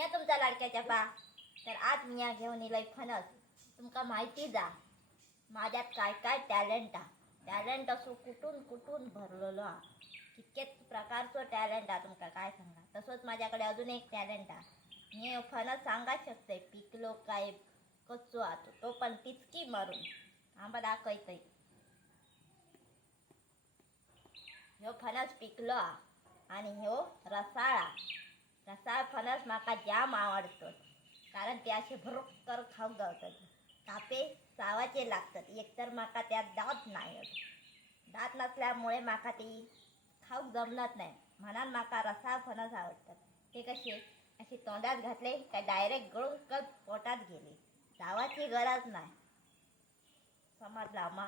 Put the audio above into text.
मी तुमचा लाडक्याच्या बा तर आज मी या घेऊन येलोय फणस. तुमका माहिती जा. माझ्यात काय काय टॅलेंट हा टॅलेंट असो कुठून कुठून भरलेलो हा कितकेच प्रकारचं टॅलेंट हा तुमका काय सांगा. तसंच माझ्याकडे अजून एक टॅलेंट हा मी फणस सांगा शकते. पिकलो काय कच्चो हा तो. तो पण तिचकी मारून. आंबा दाखवतय. ह्यो फणस पिकलो हा आणि ह्यो रसाळा रसाळ फणस माका जाम आवडतात कारण ते असे भरुक्कर खावंक गावतात कापे चावाचे लागतात. एकतर माका त्यात दात नाही दात नसल्यामुळे माका ती खाऊक जमलत नाही. म्हणून माका रसाळ फणस आवडतात. ते कसे? असे तोंडात घातले काय डायरेक्ट गळून कळ पोटात गेले. जावाची गरज नाही. समजला मा?